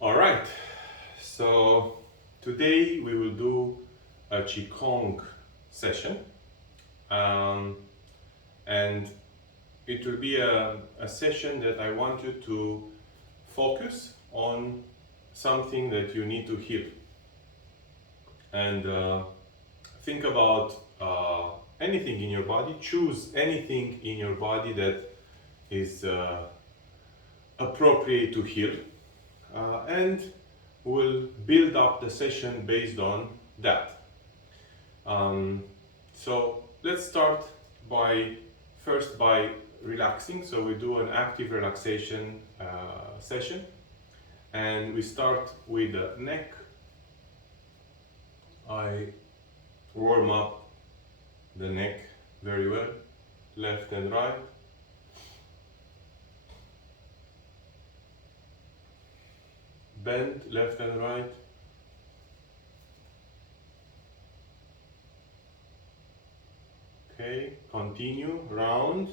All right, so today we will do a Qigong session, um, and it will be a session that I want you to focus on something that you need to heal and think about anything in your body. Choose anything in your body that is appropriate to heal, and we'll build up the session based on that. So let's start by by relaxing. So we do an active relaxation session, and we start with the neck. I warm up the neck very well, left and right. Bend left and right. Okay, continue, round.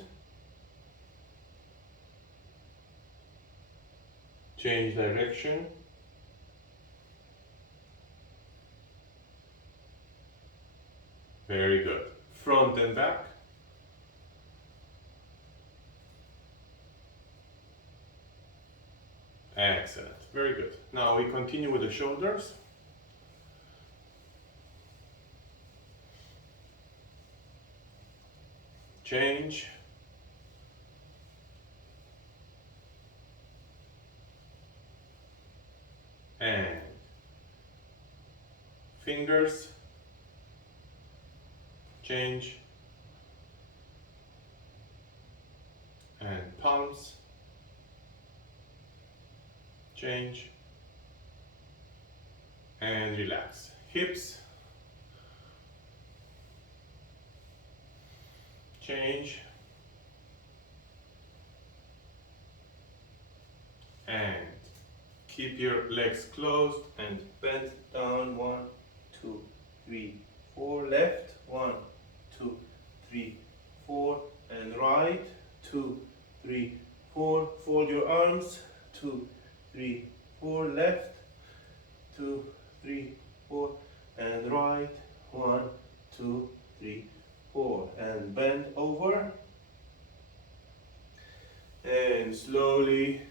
Change direction. Very good. Front and back. Excellent. Very good. Now we continue with the shoulders. Change. And fingers. Change. And palms. Change. And relax. Hips. Change. And keep your legs closed and bend down. 1, 2, 3, 4. Left. 1, 2, 3, 4. And right. 2, 3, 4. Fold your arms. 2, 3, 4. Left. 2, 3, 4. And right. 1, 2, 3, 4. And bend over. And slowly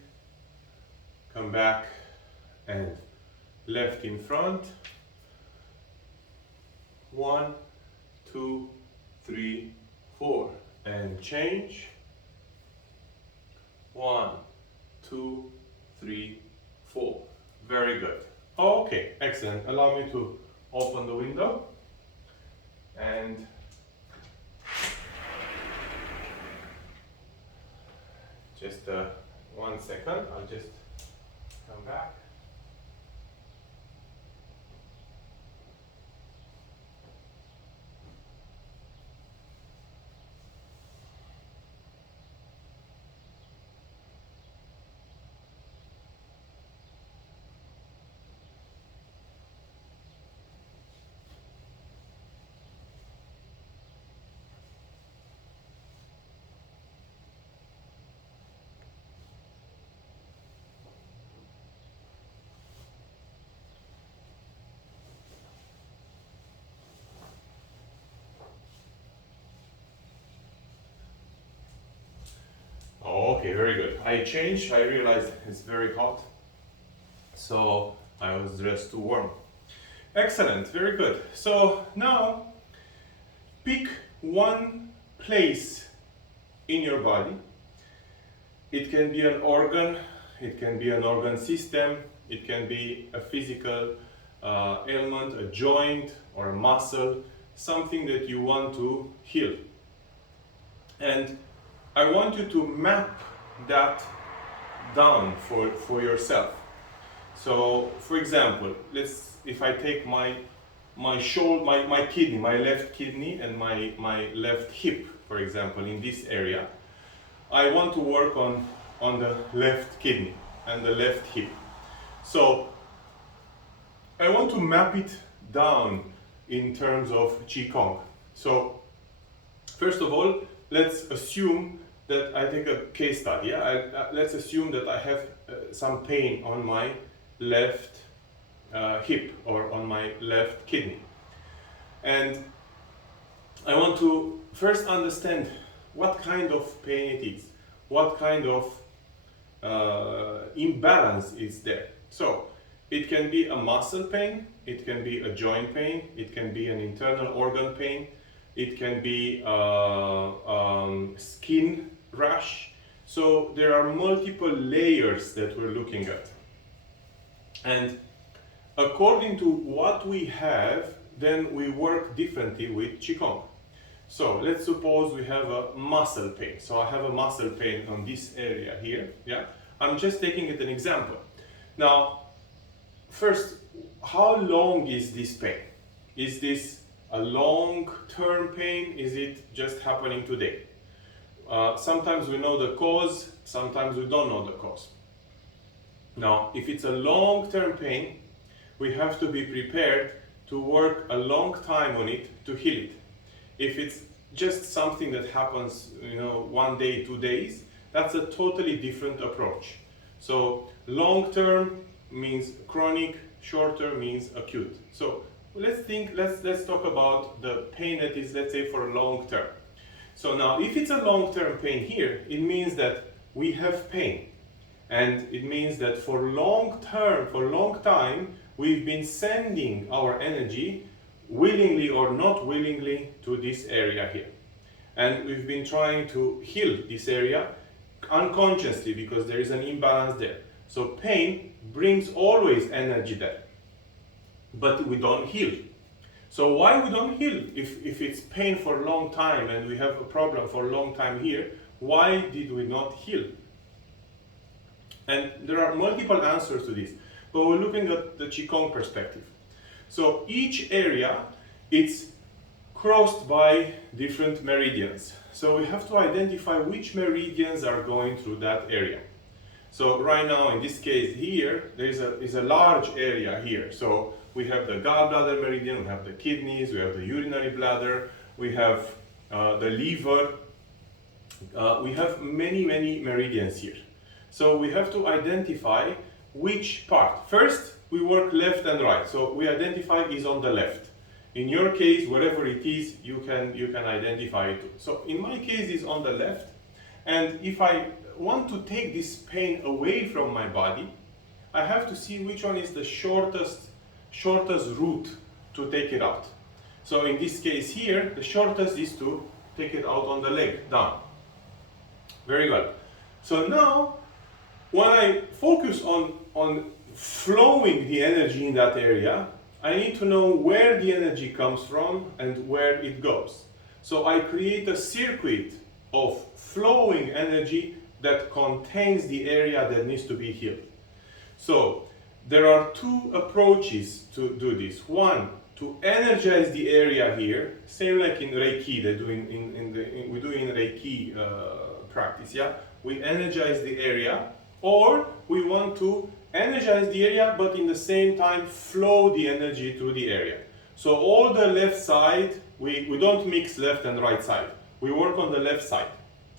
come back and left in front. 1, 2, 3, 4. And change. 1, 2, 3, 4. Very good. Okay, excellent. Allow me to open the window and just 1 second. I'll just come back. Okay, very good. I changed. I realized it's very hot, so I was dressed too warm. Excellent, very good. So now pick one place in your body. It can be an organ, it can be an organ system, it can be a physical ailment, a joint or a muscle, something that you want to heal. And I want you to map that down for yourself. So, for example, if I take my shoulder, my kidney, my left kidney and my left hip, for example, in this area, I want to work on the left kidney and the left hip. So I want to map it down in terms of Qigong. So first of all, let's assume that I take a case study. Yeah? Let's assume that I have some pain on my left hip or on my left kidney. And I want to first understand what kind of pain it is, what kind of imbalance is there. So it can be a muscle pain, it can be a joint pain, it can be an internal organ pain, it can be skin rash. So there are multiple layers that we're looking at. And according to what we have, then we work differently with Qigong. So let's suppose we have a muscle pain. So I have a muscle pain on this area here. Yeah, I'm just taking it an example. Now, first, how long is this pain? Is this a long-term pain? Is it just happening today? Sometimes we know the cause, sometimes we don't know the cause. Now, if it's a long-term pain, we have to be prepared to work a long time on it to heal it. If it's just something that happens, 1 day, 2 days, that's a totally different approach. So long-term means chronic, short-term means acute. So let's talk about the pain that is, let's say, for a long term. So now, if it's a long-term pain here, it means that we have pain. And it means that for long time, we've been sending our energy, willingly or not willingly, to this area here. And we've been trying to heal this area unconsciously because there is an imbalance there. So pain brings always energy there. But we don't heal. So why we don't heal? If it's pain for a long time and we have a problem for a long time here, why did we not heal? And there are multiple answers to this, but we're looking at the Qigong perspective. So each area, it's crossed by different meridians. So we have to identify which meridians are going through that area. So right now, in this case here, there is a large area here. So we have the gallbladder meridian, we have the kidneys, we have the urinary bladder, we have the liver. We have many meridians here. So we have to identify which part. First, we work left and right. So we identify is on the left. In your case, wherever it is, you can identify it. So in my case, it's on the left. And if I want to take this pain away from my body, I have to see which one is the shortest route to take it out. So in this case here, the shortest is to take it out on the leg, down. Very well. So now, when I focus on flowing the energy in that area, I need to know where the energy comes from and where it goes. So I create a circuit of flowing energy that contains the area that needs to be healed. So there are two approaches to do this. One, to energize the area here, same like in Reiki, we do in Reiki practice. Yeah, we energize the area, or we want to energize the area, but in the same time flow the energy through the area. So all the left side, we don't mix left and right side. We work on the left side.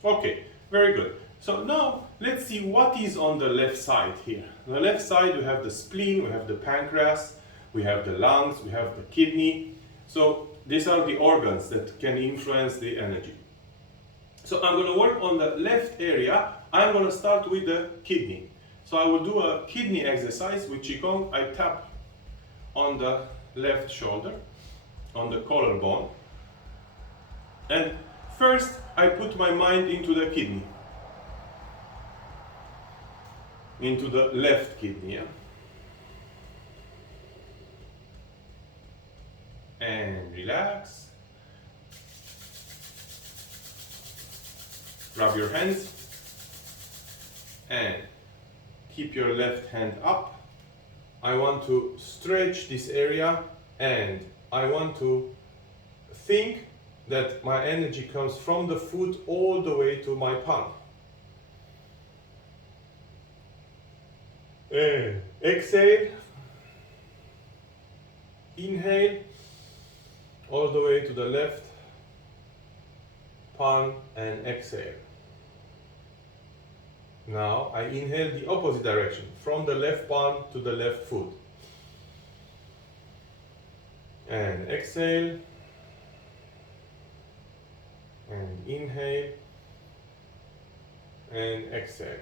Okay, very good. So now let's see what is on the left side here. On the left side we have the spleen, we have the pancreas, we have the lungs, we have the kidney. So these are the organs that can influence the energy. So I'm going to work on the left area. I'm going to start with the kidney. So I will do a kidney exercise with Qigong. I tap on the left shoulder, on the collarbone. And first I put my mind into the kidney. Into the left kidney. Yeah? And relax. Rub your hands and keep your left hand up. I want to stretch this area and I want to think that my energy comes from the foot all the way to my palm. And exhale. Inhale all the way to the left palm and exhale. Now I inhale the opposite direction, from the left palm to the left foot. And exhale. And inhale. And exhale.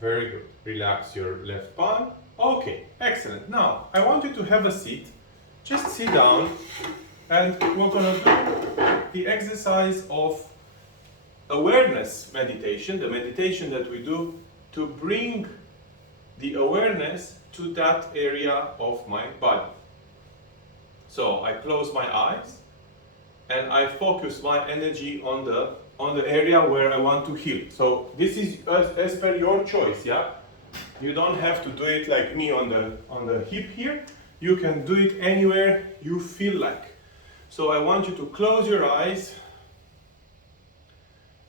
Very good. Relax your left palm. Okay, excellent. Now, I want you to have a seat. Just sit down and we're going to do the exercise of awareness meditation, the meditation that we do to bring the awareness to that area of my body. So I close my eyes and I focus my energy on the area where I want to heal. So this is as per your choice, yeah? You don't have to do it like me on the hip here. You can do it anywhere you feel like. So I want you to close your eyes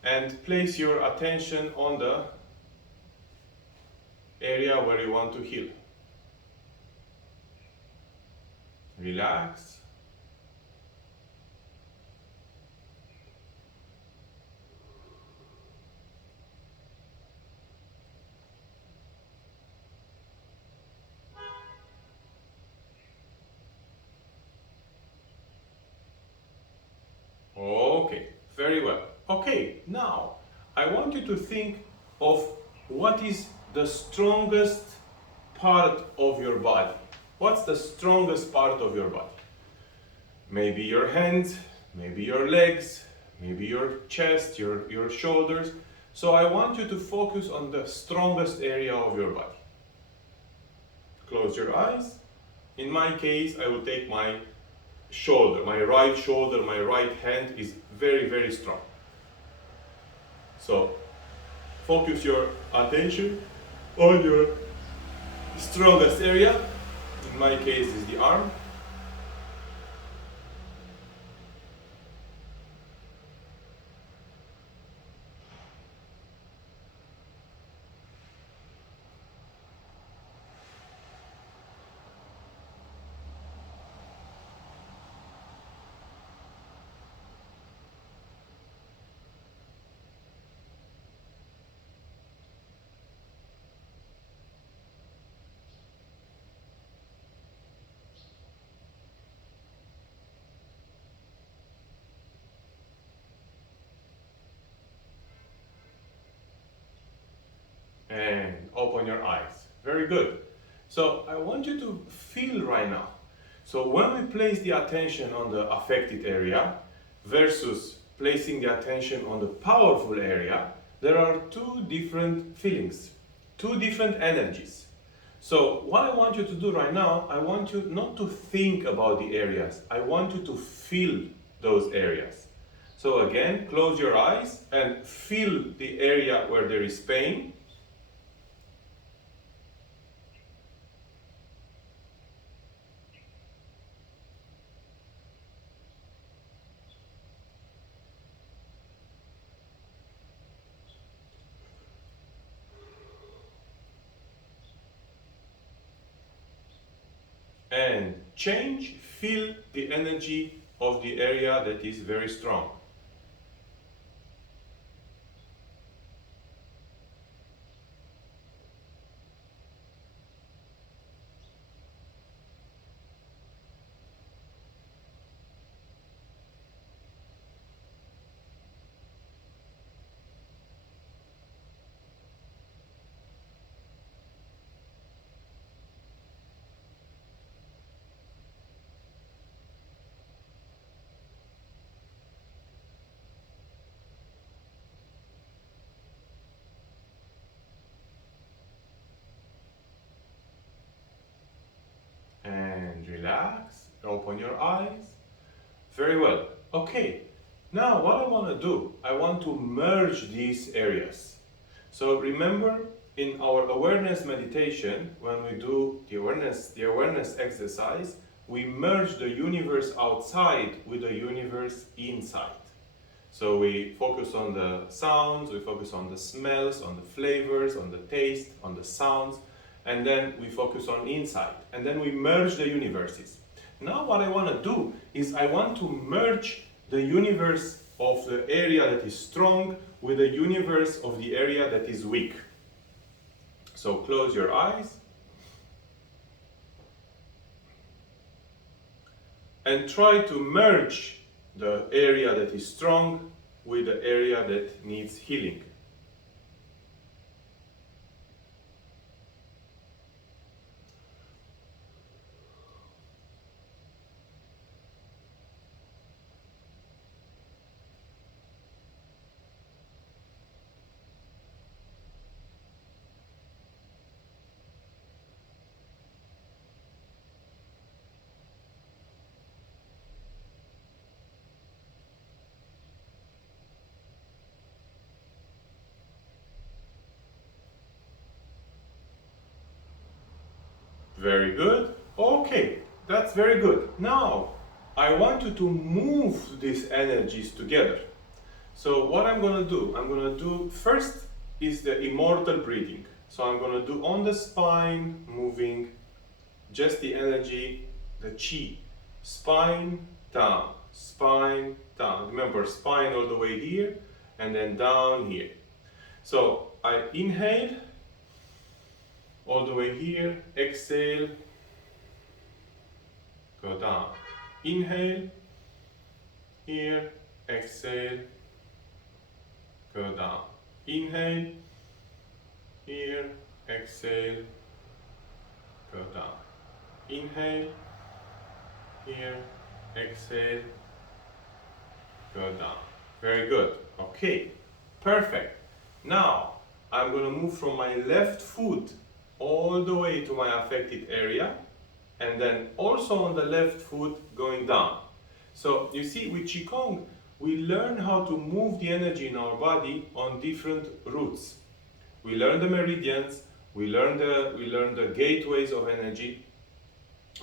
and place your attention on the area where you want to heal. Relax. Okay, very well. Okay, now I want you to think of what is the strongest part of your body. What's the strongest part of your body? Maybe your hands, maybe your legs, maybe your chest, your shoulders. So I want you to focus on the strongest area of your body. Close your eyes. In my case, I will take my shoulder, my right shoulder, my right hand is very, very strong. So focus your attention on your strongest area. In my case, is the arm. And open your eyes. Very good. So I want you to feel right now. So when we place the attention on the affected area versus placing the attention on the powerful area, there are two different feelings, two different energies. So what I want you to do right now, I want you not to think about the areas. I want you to feel those areas. So again, close your eyes and feel the area where there is pain. And feel the energy of the area that is very strong. And relax, open your eyes. Very well. Okay, now what I want to do, I want to merge these areas. So remember, in our awareness meditation, when we do the awareness exercise, we merge the universe outside with the universe inside. So we focus on the sounds, we focus on the smells, on the flavors, on the taste, on the sounds, and then we focus on inside, and then we merge the universes. Now what I want to do is I want to merge the universe of the area that is strong with the universe of the area that is weak. So close your eyes and try to merge the area that is strong with the area that needs healing. Very good. Okay, that's very good. Now, I want you to move these energies together. So what I'm going to do first is the immortal breathing. So I'm going to do on the spine, moving just the energy, the chi. Spine, down, spine, down. Remember, spine all the way here, and then down here. So I inhale, all the way here, exhale, go down. Inhale, here, exhale, go down. Inhale, here, exhale, go down. Inhale, here, exhale, go down. Very good. Okay, perfect. Now, I'm going to move from my left foot all the way to my affected area, and then also on the left foot going down. So you see, with Qigong, we learn how to move the energy in our body on different routes. We learn the meridians, we learn the gateways of energy,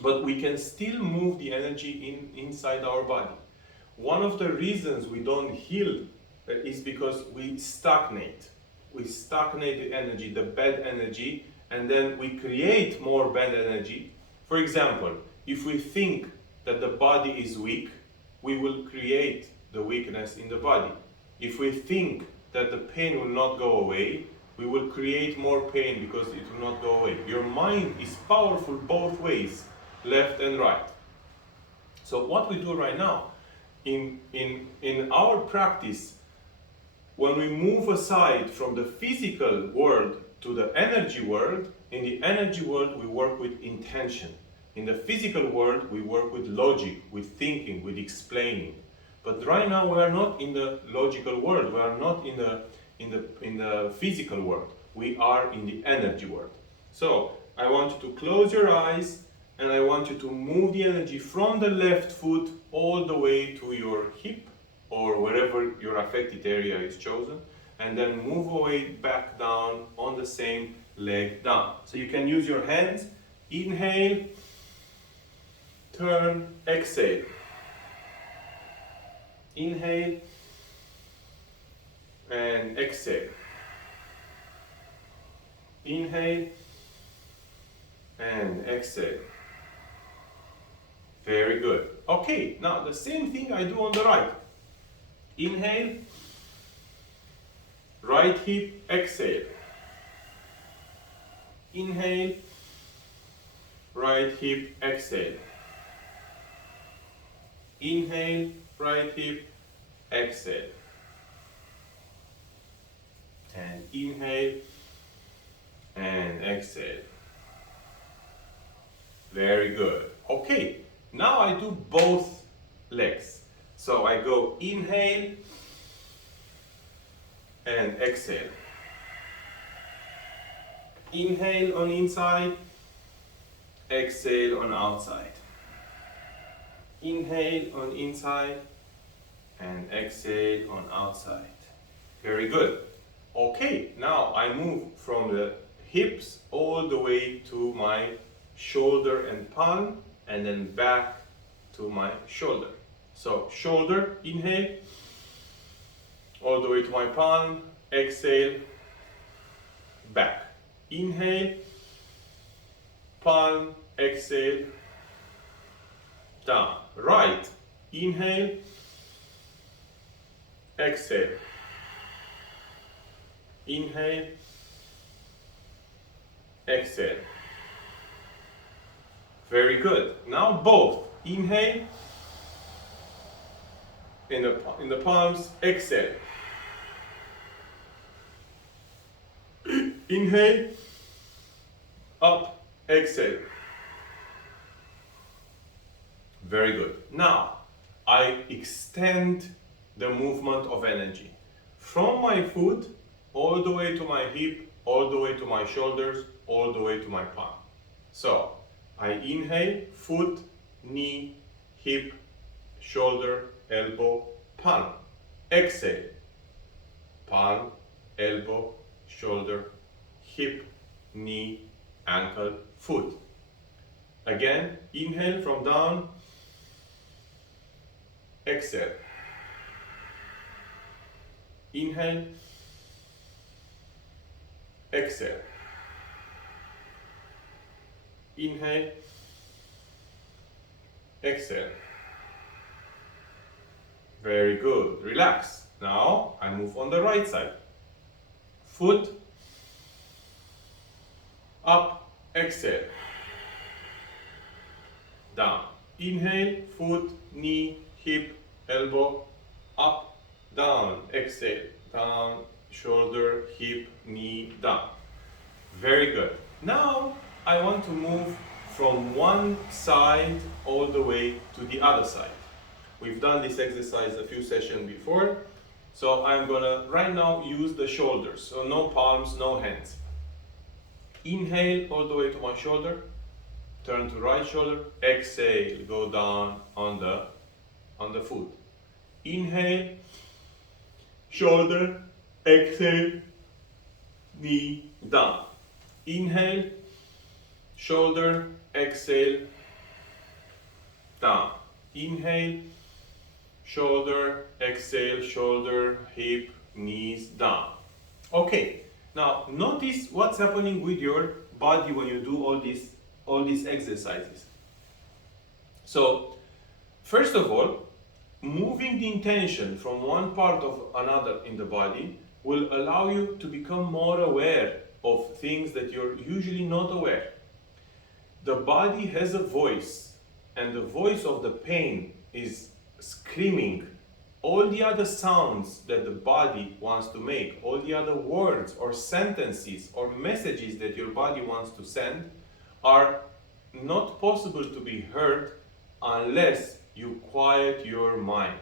but we can still move the energy inside our body. One of the reasons we don't heal is because we stagnate. We stagnate the energy, the bad energy, and then we create more bad energy. For example, if we think that the body is weak, we will create the weakness in the body. If we think that the pain will not go away, we will create more pain because it will not go away. Your mind is powerful both ways, left and right. So what we do right now, in our practice, when we move aside from the physical world to the energy world, in the energy world we work with intention. In the physical world we work with logic, with thinking, with explaining. But right now we are not in the logical world, we are not in the physical world, we are in the energy world. So I want you to close your eyes and I want you to move the energy from the left foot all the way to your hip or wherever your affected area is chosen, and then move away back down on the same leg down. So you can use your hands, inhale, turn, exhale. Inhale and exhale. Inhale and exhale. Very good. Okay, now the same thing I do on the right. Inhale, right hip, exhale. Inhale, right hip, exhale. Inhale, right hip, exhale. And inhale and exhale. Very good. Okay, now I do both legs. So I go inhale and exhale. Inhale on inside, exhale on outside. Inhale on inside and exhale on outside. Very good. Okay, now I move from the hips all the way to my shoulder and palm, and then back to my shoulder. So shoulder, inhale, all the way to my palm, exhale, back. Inhale, palm, exhale, down. Right, inhale, exhale. Inhale, exhale. Very good. Now both. Inhale in the palms, exhale. Inhale, up, exhale. Very good. Now I extend the movement of energy from my foot all the way to my hip, all the way to my shoulders, all the way to my palm. So I inhale, foot, knee, hip, shoulder, elbow, palm. Exhale, palm, elbow, shoulder, hip, knee, ankle, foot. Again, inhale from down, exhale. Inhale, exhale. Inhale, exhale. Very good. Relax. Now I move on the right side. Foot, up, exhale. Down. Inhale, foot, knee, hip, elbow, up, down. Exhale, down, shoulder, hip, knee, down. Very good. Now I want to move from one side all the way to the other side. We've done this exercise a few sessions before, so I'm gonna right now use the shoulders, so no palms, no hands. Inhale all the way to my shoulder, turn to right shoulder, exhale, go down on the foot. Inhale, shoulder, exhale, knee, down. Inhale, shoulder, exhale, down. Inhale, shoulder, exhale, shoulder, hip, knees, down. Okay, now notice what's happening with your body when you do all these exercises. So, first of all, moving the intention from one part of another in the body will allow you to become more aware of things that you're usually not aware. The body has a voice, and the voice of the pain is screaming all the other sounds that the body wants to make, all the other words or sentences or messages that your body wants to send are not possible to be heard unless you quiet your mind.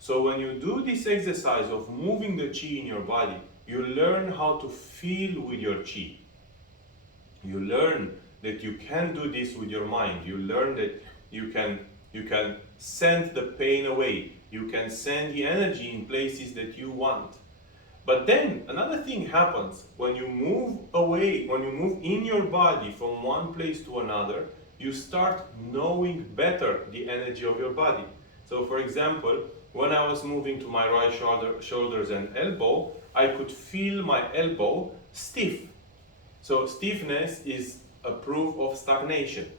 So when you do this exercise of moving the chi in your body, you learn how to feel with your chi. You learn that you can do this with your mind. You learn that you can send the pain away. You can send the energy in places that you want. But then another thing happens when you move away, when you move in your body from one place to another, you start knowing better the energy of your body. So for example, when I was moving to my right shoulders and elbow, I could feel my elbow stiff. So stiffness is a proof of stagnation.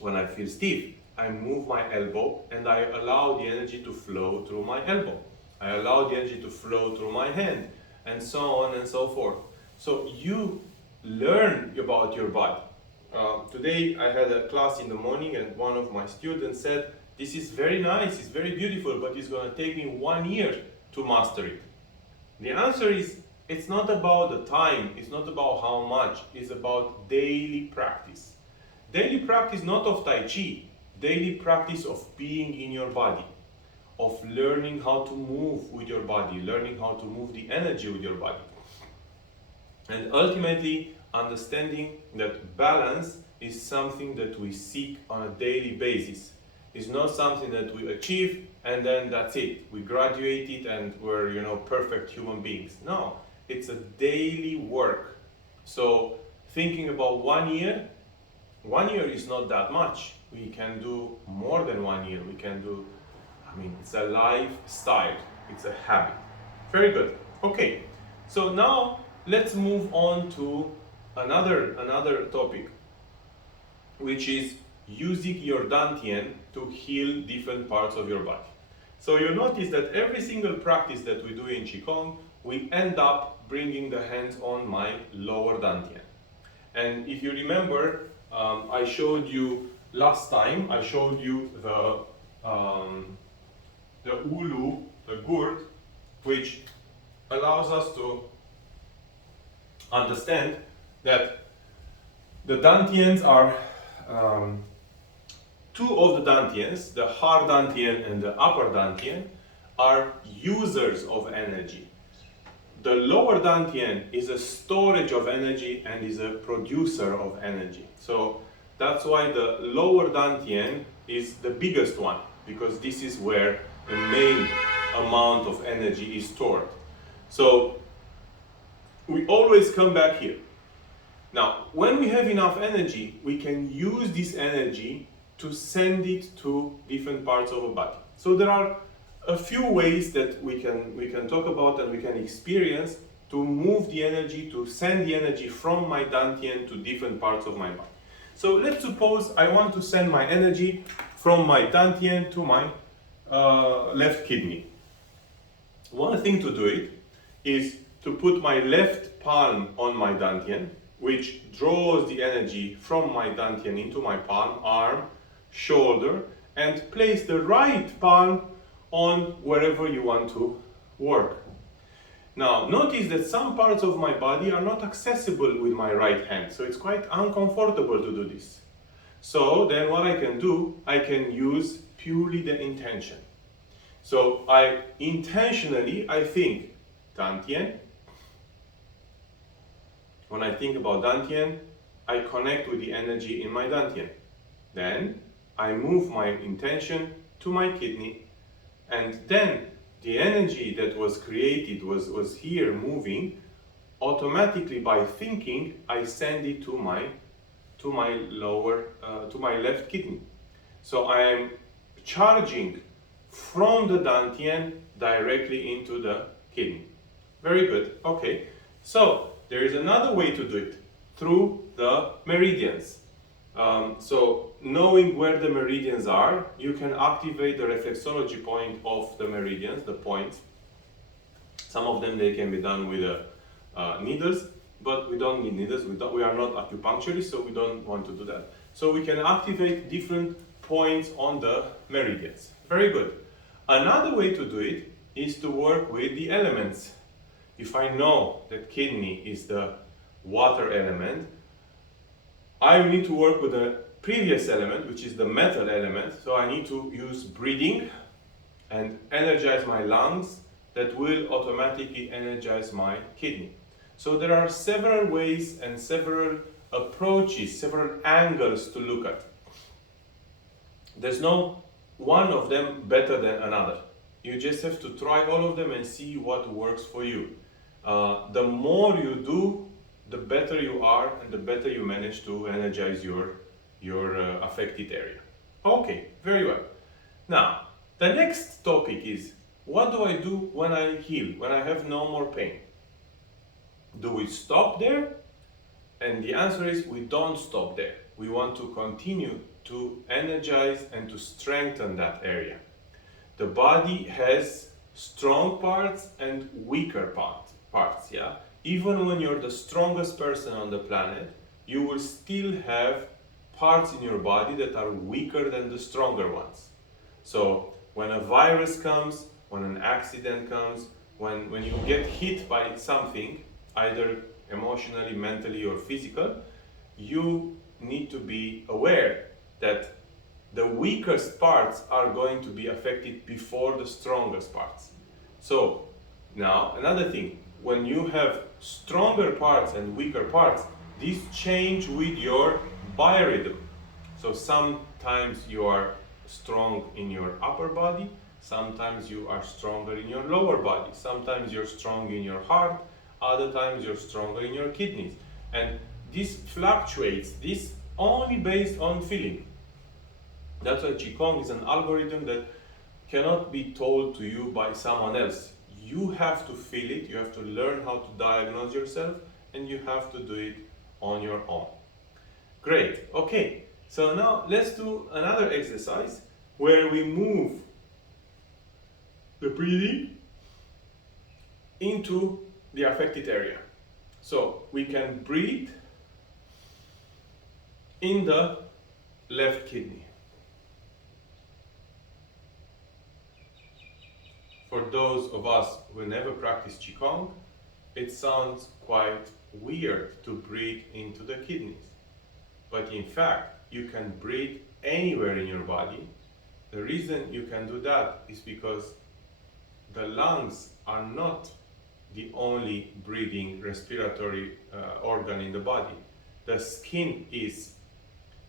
When I feel stiff, I move my elbow and I allow the energy to flow through my elbow. I allow the energy to flow through my hand, and so on and so forth. So you learn about your body. Today I had a class in the morning and one of my students said, this is very nice, it's very beautiful, but it's going to take me 1 year to master it. The answer is, it's not about the time, it's not about how much, it's about daily practice. Daily practice not of Tai Chi, daily practice of being in your body, of learning how to move with your body, learning how to move the energy with your body. And ultimately, understanding that balance is something that we seek on a daily basis. It's not something that we achieve and then that's it. We graduate it and we're, perfect human beings. No, it's a daily work. So thinking about 1 year, 1 year is not that much. We can do more than 1 year. We can do, it's a lifestyle. It's a habit. Very good. Okay, so now let's move on to another topic, which is using your dantian to heal different parts of your body. So you notice that every single practice that we do in Qigong, we end up bringing the hands on my lower dantian. And if you remember, I showed you last time, I showed you the ulu, the gurt, which allows us to understand that the dantians are two of the dantians, the hard dantian and the upper dantian, are users of energy. The lower dantian is a storage of energy and is a producer of energy. So that's why the lower dantian is the biggest one, because this is where the main amount of energy is stored. So we always come back here. Now, when we have enough energy, we can use this energy to send it to different parts of the body. So there are a few ways that we can talk about and we can experience to move the energy, to send the energy from my dantian to different parts of my body. So let's suppose I want to send my energy from my dantian to my left kidney. One thing to do it is to put my left palm on my dantian, which draws the energy from my dantian into my palm, arm, shoulder, and place the right palm on wherever you want to work. Now, notice that some parts of my body are not accessible with my right hand, so it's quite uncomfortable to do this. So then what I can do, I can use purely the intention. So I think dantian. When I think about dantian, I connect with the energy in my dantian. Then I move my intention to my kidney, and then the energy that was created was here moving. Automatically, by thinking, I send it to my left kidney. So I am charging from the dantian directly into the kidney. Very good. Okay. So there is another way to do it, through the meridians. So knowing where the meridians are, you can activate the reflexology point of the meridians, the points. Some of them, they can be done with needles, but we don't need needles. We are not acupuncturists, so we don't want to do that. So we can activate different points on the meridians. Very good. Another way to do it is to work with the elements. If I know that kidney is the water element, I need to work with the previous element, which is the metal element. So I need to use breathing and energize my lungs. That will automatically energize my kidney. So there are several ways and several approaches, several angles to look at. There's no one of them better than another. You just have to try all of them and see what works for you. The more you do, the better you are and the better you manage to energize your affected area. Okay, very well. Now, the next topic is, what do I do when I heal, when I have no more pain? Do we stop there? And the answer is, we don't stop there. We want to continue to energize and to strengthen that area. The body has strong parts and weaker parts, yeah? Even when you're the strongest person on the planet, you will still have parts in your body that are weaker than the stronger ones. So when a virus comes, when an accident comes, when you get hit by something, either emotionally, mentally, or physical, you need to be aware that the weakest parts are going to be affected before the strongest parts. So now another thing, when you have stronger parts and weaker parts, these change with your biorhythm. So sometimes you are strong in your upper body, sometimes you are stronger in your lower body, sometimes you're strong in your heart, other times you're stronger in your kidneys. And this fluctuates, this only based on feeling. That's why Qigong is an algorithm that cannot be told to you by someone else. You have to feel it, you have to learn how to diagnose yourself, and you have to do it on your own. Great, okay. So now let's do another exercise where we move the breathing into the affected area. So we can breathe in the left kidney. For those of us who never practice Qigong, it sounds quite weird to breathe into the kidneys. But in fact, you can breathe anywhere in your body. The reason you can do that is because the lungs are not the only breathing respiratory organ in the body. The skin is.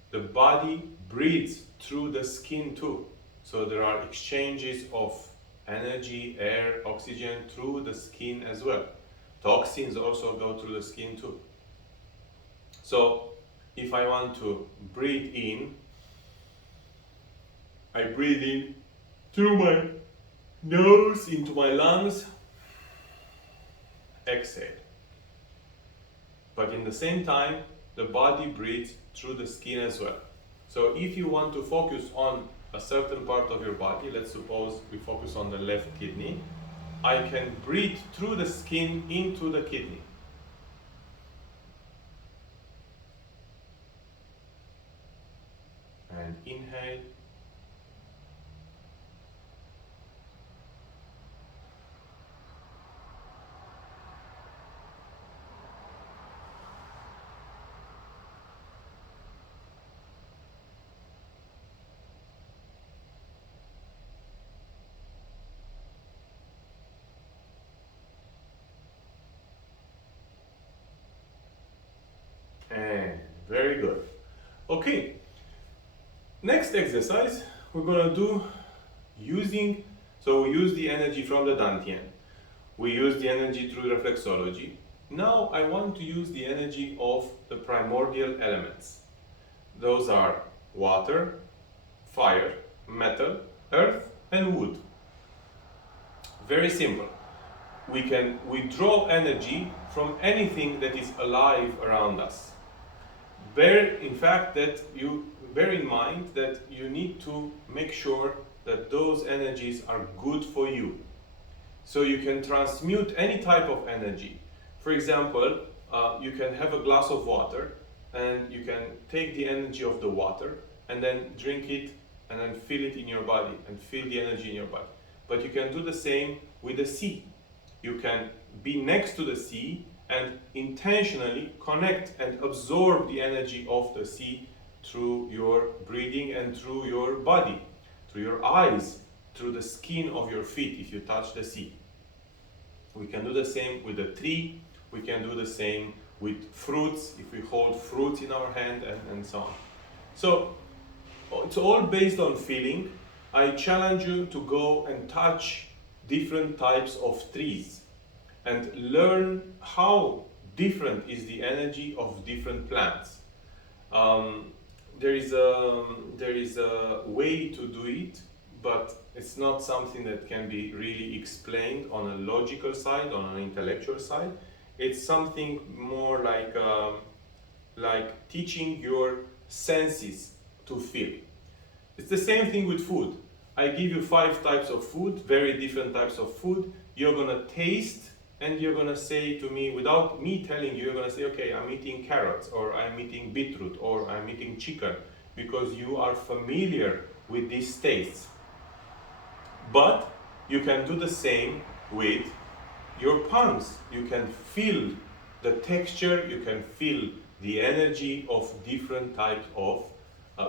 The body breathes through the skin too. So there are exchanges of energy, air, oxygen through the skin as well. Toxins also go through the skin too. So if I want to breathe in, I breathe in through my nose into my lungs, exhale. But in the same time, the body breathes through the skin as well. So if you want to focus on a certain part of your body, let's suppose we focus on the left kidney, I can breathe through the skin into the kidney. And inhale. And very good. Okay, next exercise we're gonna do so we use the energy from the Dantian, we use the energy through reflexology. Now I want to use the energy of the primordial elements. Those are water, fire, metal, earth and wood. Very simple. We can withdraw energy from anything that is alive around us. Bear in mind that you need to make sure that those energies are good for you. So you can transmute any type of energy. For example, you can have a glass of water and you can take the energy of the water and then drink it and then feel it in your body and feel the energy in your body. But you can do the same with the sea. You can be next to the sea and intentionally connect and absorb the energy of the sea through your breathing and through your body, through your eyes, through the skin of your feet if you touch the sea. We can do the same with a tree, we can do the same with fruits if we hold fruits in our hand and so on. So it's all based on feeling. I challenge you to go and touch different types of trees and learn how different is the energy of different plants. There is a way to do it, but it's not something that can be really explained on a logical side, on an intellectual side. It's something more like teaching your senses to feel. It's the same thing with food. I give you 5 types of food, very different types of food. You're gonna taste and you're gonna say to me, without me telling you, you're gonna say, okay, I'm eating carrots, or I'm eating beetroot, or I'm eating chicken, because you are familiar with these tastes. But you can do the same with your palms. You can feel the texture, you can feel the energy of different types of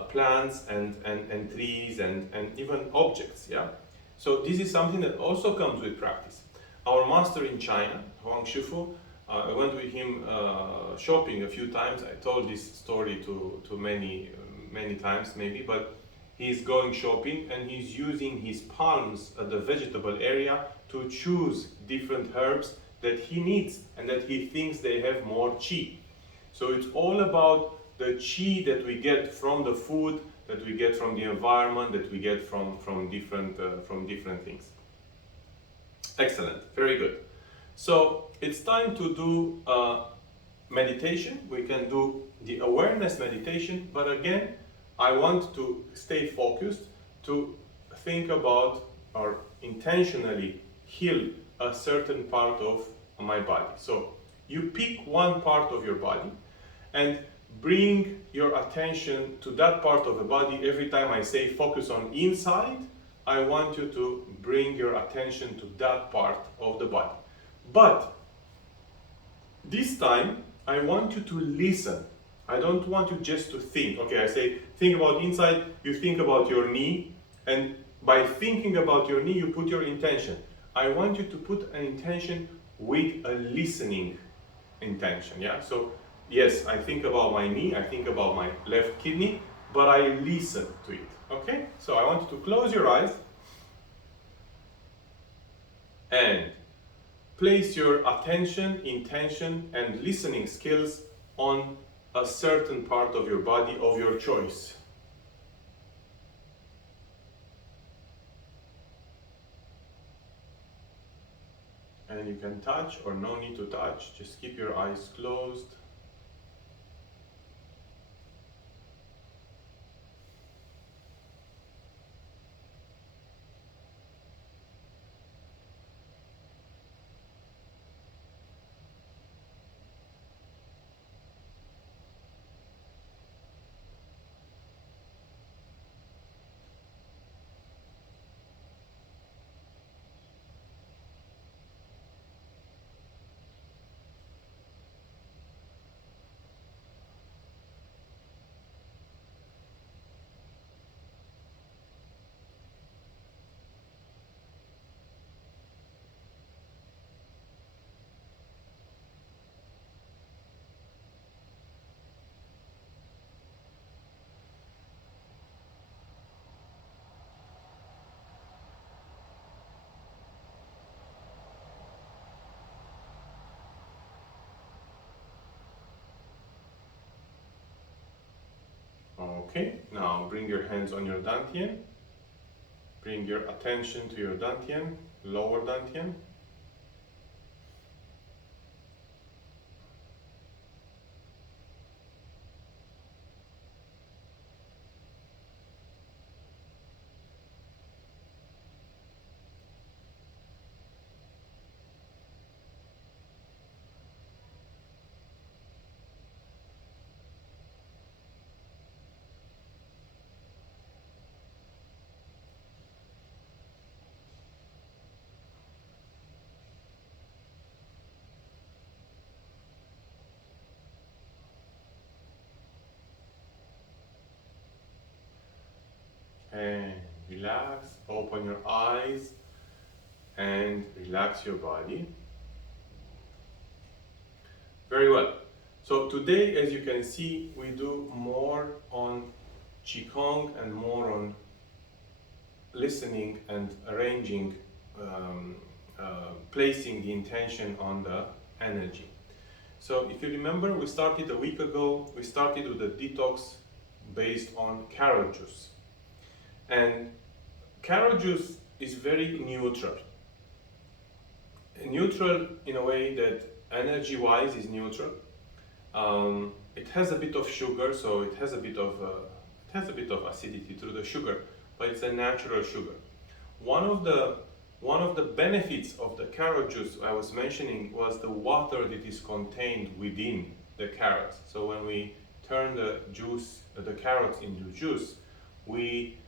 plants and trees and even objects. Yeah. So this is something that also comes with practice. Our master in China, Huang Shifu, I went with him shopping a few times. I told this story to many times maybe, but he's going shopping and he's using his palms at the vegetable area to choose different herbs that he needs and that he thinks they have more qi. So it's all about the qi that we get from the food, that we get from the environment, that we get from different things. Excellent, very good. So it's time to do meditation. We can do the awareness meditation, but again, I want to stay focused, to think about, or intentionally heal a certain part of my body. So you pick one part of your body and bring your attention to that part of the body. Every time I say focus on inside, I want you to bring your attention to that part of the body. But this time, I want you to listen. I don't want you just to think. Okay, I say think about inside, you think about your knee, and by thinking about your knee, you put your intention. I want you to put an intention with a listening intention, yeah? So, yes, I think about my knee, I think about my left kidney, but I listen to it, okay? So I want you to close your eyes and place your attention, intention, and listening skills on a certain part of your body of your choice. And you can touch or no need to touch, just keep your eyes closed. Okay, now bring your hands on your dantian. Bring your attention to your dantian, lower dantian. And relax, open your eyes and relax your body. Very well. So today, as you can see, we do more on Qigong and more on listening and arranging, placing the intention on the energy. So if you remember, we started a week ago, we started with a detox based on carrot juice. And carrot juice is very neutral. Neutral in a way that energy-wise is neutral. It has a bit of sugar, so it has a bit of acidity through the sugar, but it's a natural sugar. One of the benefits of the carrot juice I was mentioning was the water that is contained within the carrots. So when we turn the carrots into juice, we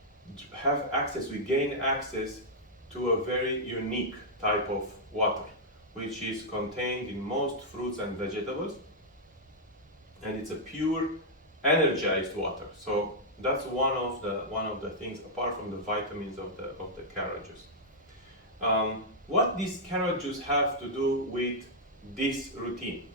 gain access to a very unique type of water, which is contained in most fruits and vegetables, and it's a pure energized water. So that's one of the things apart from the vitamins of the carrot juice. What these carrot juice have to do with this routine?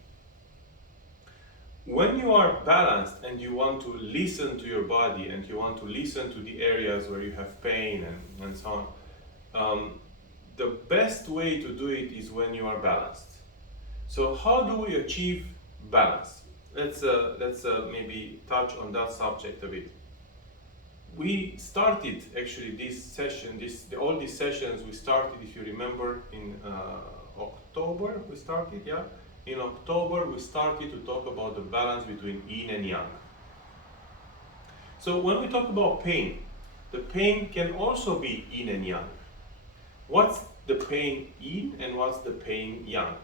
When you are balanced and you want to listen to your body and you want to listen to the areas where you have pain and so on, the best way to do it is when you are balanced. So how do we achieve balance? Let's maybe touch on that subject a bit. We started actually this session, all these sessions we started, if you remember, in October we started, yeah? In October we started to talk about the balance between yin and yang. So when we talk about pain, the pain can also be yin and yang. what's the pain yin and what's the pain yang.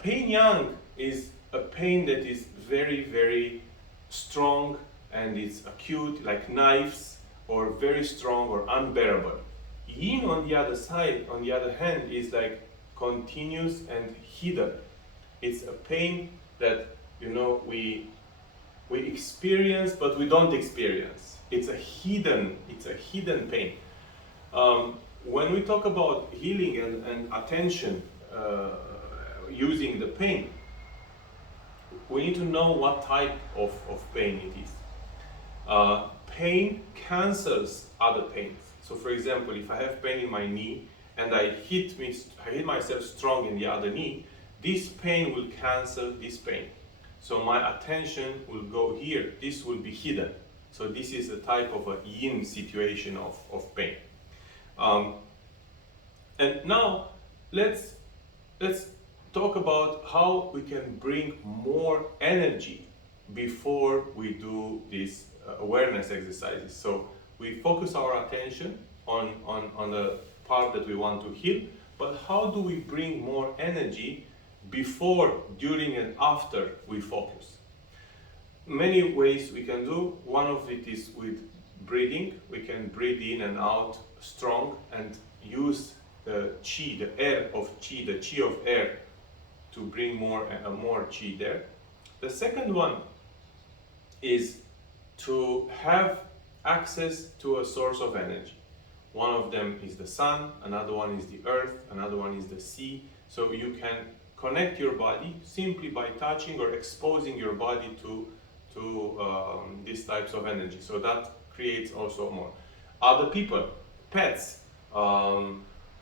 Pain yang is a pain that is very, very strong and it's acute, like knives, or very strong or unbearable. Yin, on the other side, on the other hand, is like continuous and hidden. It's a pain that, you know, we experience but we don't experience. It's a hidden pain. When we talk about healing and attention using the pain, we need to know what type of pain it is. Pain cancels other pains. So for example, if I have pain in my knee and I hit myself strong in the other knee, this pain will cancel this pain. So my attention will go here. This will be hidden. So this is a type of a yin situation of pain. And now let's talk about how we can bring more energy before we do these awareness exercises. So we focus our attention on the part that we want to heal, but how do we bring more energy before, during, and after we focus? Many ways we can do. One of it is with breathing. We can breathe in and out strong and use the chi, the air of chi, the chi of air, to bring more chi there. The second one is to have access to a source of energy. One of them is the sun, another one is the earth, another one is the sea. So you can connect your body simply by touching or exposing your body to these types of energy. So that creates also more. Other people, pets,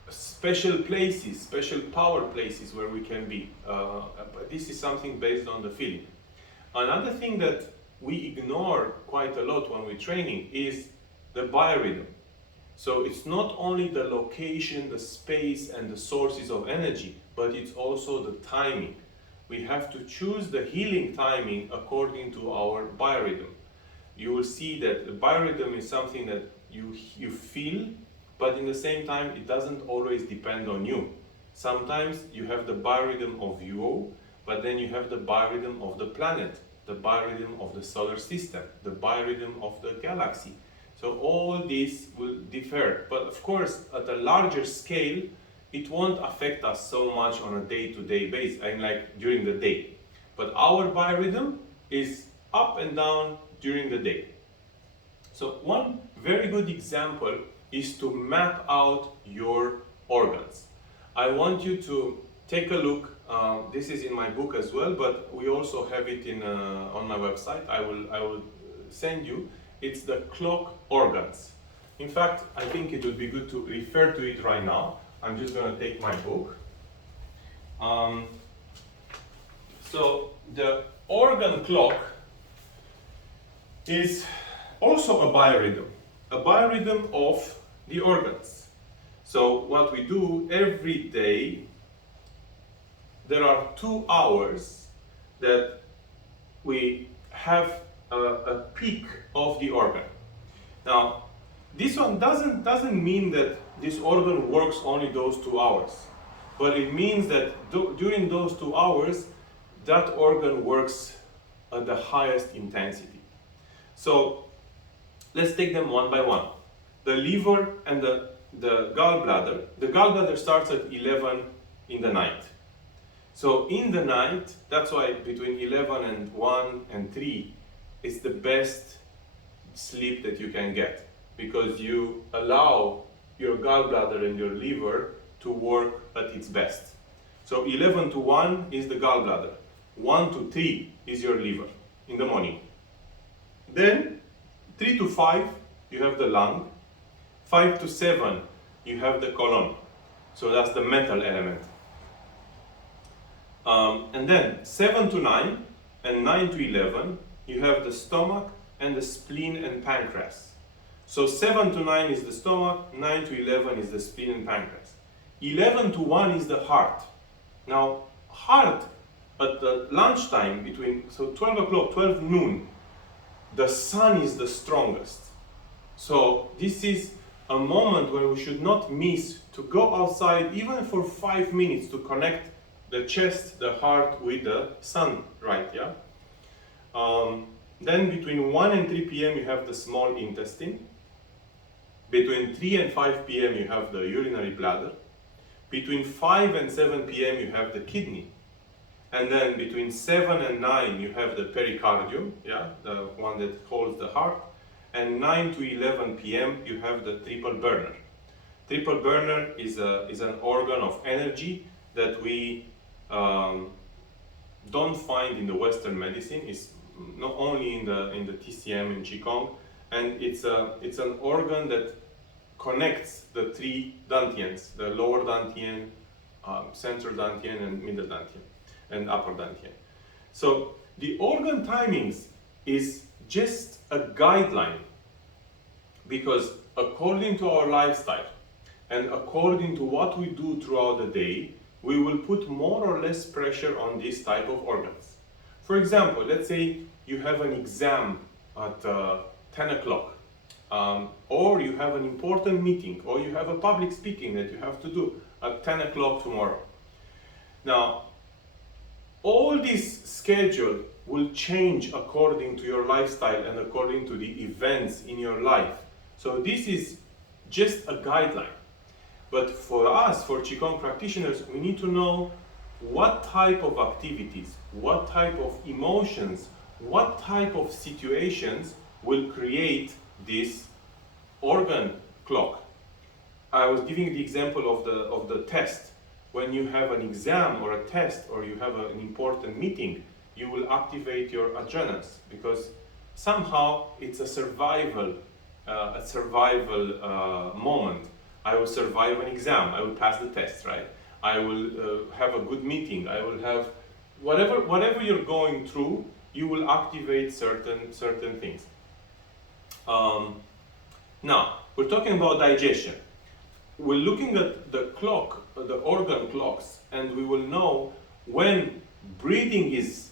special places, special power places where we can be. But this is something based on the feeling. Another thing that we ignore quite a lot when we're training is the biorhythm. So it's not only the location, the space, and the sources of energy, but it's also the timing. We have to choose the healing timing according to our biorhythm. You will see that the biorhythm is something that you feel, but in the same time, it doesn't always depend on you. Sometimes you have the biorhythm of you, but then you have the biorhythm of the planet, the biorhythm of the solar system, the biorhythm of the galaxy. So all these will differ, but of course, at a larger scale, it won't affect us so much on a day-to-day basis, and like during the day. But our biorhythm is up and down during the day. So one very good example is to map out your organs. I want you to take a look. This is in my book as well, but we also have it on my website. I will send you. It's the clock organs. In fact, I think it would be good to refer to it right now. I'm just going to take my book. So the organ clock is also a biorhythm of the organs. So what we do every day, there are 2 hours that we have a peak of the organ. Now, this one doesn't mean that this organ works only those 2 hours, but it means that during those 2 hours, that organ works at the highest intensity. So let's take them one by one. The liver and the gallbladder. The gallbladder starts at 11 in the night. So in the night, that's why between 11 and 1 and 3, it's the best sleep that you can get, because you allow your gallbladder and your liver to work at its best. So 11 to 1 is the gallbladder. 1 to 3 is your liver in the morning. Then 3 to 5, you have the lung. 5 to 7, you have the colon. So that's the metal element. And then 7 to 9 and 9 to 11, you have the stomach and the spleen and pancreas. So 7 to 9 is the stomach, 9 to 11 is the spleen and pancreas. 11 to 1 is the heart. Now, heart at the lunchtime so 12 o'clock, 12 noon, the sun is the strongest. So this is a moment when we should not miss to go outside even for 5 minutes to connect the chest, the heart with the sun, right? Yeah. Then between 1 and 3 p.m. you have the small intestine. Between 3 and 5 p.m. you have the urinary bladder. Between 5 and 7 p.m. you have the kidney. And then between 7 and 9 you have the pericardium, yeah, the one that holds the heart. And 9 to 11 p.m. you have the triple burner. Triple burner is an organ of energy that we don't find in the Western medicine. It's not only in the TCM and Qigong, and it's an organ that connects the three dantians: the lower dantian, central dantian, and middle dantian, and upper dantian. So the organ timings is just a guideline, because according to our lifestyle and according to what we do throughout the day, we will put more or less pressure on this type of organs. For example, let's say you have an exam at 10 o'clock, or you have an important meeting, or you have a public speaking that you have to do at 10 o'clock tomorrow. Now, all this schedule will change according to your lifestyle and according to the events in your life. So this is just a guideline. But for us, for Qigong practitioners, we need to know what type of activities, what type of emotions, what type of situations will create this organ clock. I was giving the example of the test. When you have an exam or a test, or you have an important meeting, you will activate your adrenals, because somehow it's a survival moment. I will survive an exam, I will pass the test, right? I will have a good meeting, I will have whatever you're going through, you will activate certain things. Now, we're talking about digestion. We're looking at the clock, the organ clocks, and we will know when breathing is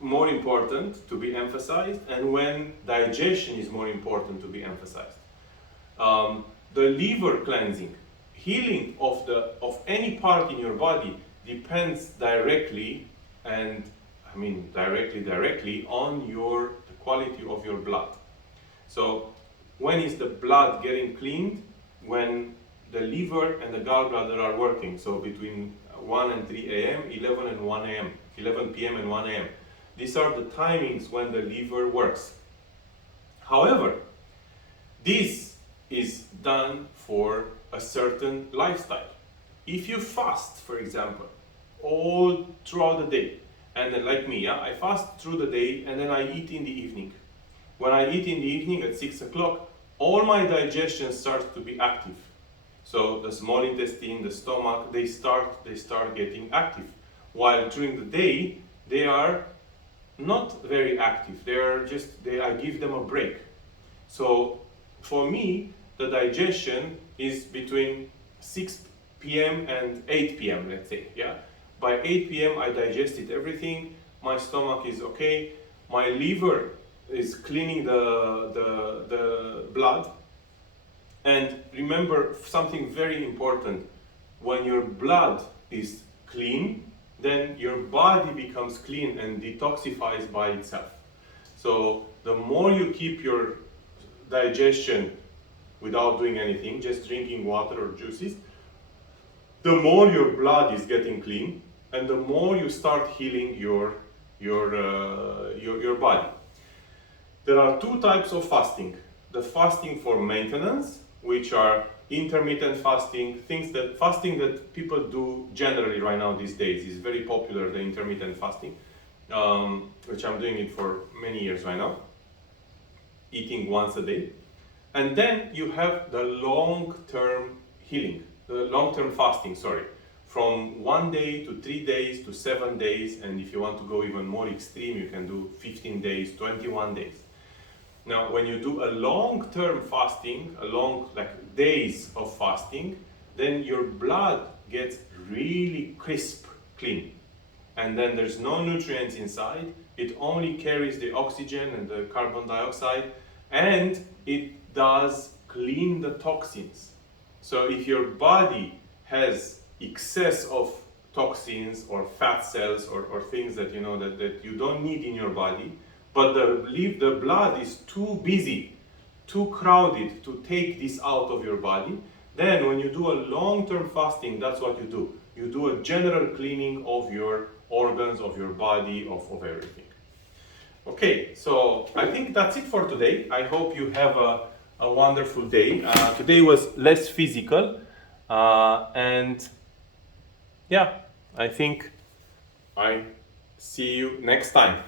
more important to be emphasized and when digestion is more important to be emphasized. The liver cleansing, healing of any part in your body depends directly on the quality of your blood. So when is the blood getting cleaned? When the liver and the gallbladder are working. So between 1 and 3 a.m., 11 and 1 a.m., 11 p.m. and 1 a.m. These are the timings when the liver works. However, this is done for a certain lifestyle. If you fast, for example, all throughout the day, and then like me, I fast through the day and then I eat in the evening. When I eat in the evening at 6 o'clock, all my digestion starts to be active. So the small intestine, the stomach, they start getting active. While during the day, they are not very active. I give them a break. So for me, the digestion is between 6 p.m. and 8 p.m., let's say, yeah? By 8 p.m. I digested everything, my stomach is okay, my liver is cleaning the blood. And remember something very important, when your blood is clean, then your body becomes clean and detoxifies by itself. So the more you keep your digestion without doing anything, just drinking water or juices, the more your blood is getting clean and the more you start healing your body. There are two types of fasting. The fasting for maintenance, which are intermittent fasting, fasting that people do generally right now these days is very popular, the intermittent fasting, which I'm doing it for many years right now, eating once a day. And then you have the long-term healing, the long-term fasting, from 1 day to 3 days to 7 days, and if you want to go even more extreme, you can do 15 days, 21 days. Now, when you do a long-term fasting, days of fasting, then your blood gets really crisp, clean. And then there's no nutrients inside. It only carries the oxygen and the carbon dioxide, and it does clean the toxins. So if your body has excess of toxins or fat cells or things that that you don't need in your body, but the blood is too busy, too crowded to take this out of your body, then when you do a long-term fasting, that's what you do. You do a general cleaning of your organs, of your body, of everything. Okay, so I think that's it for today. I hope you have a wonderful day. Today was less physical, and yeah, I think I see you next time.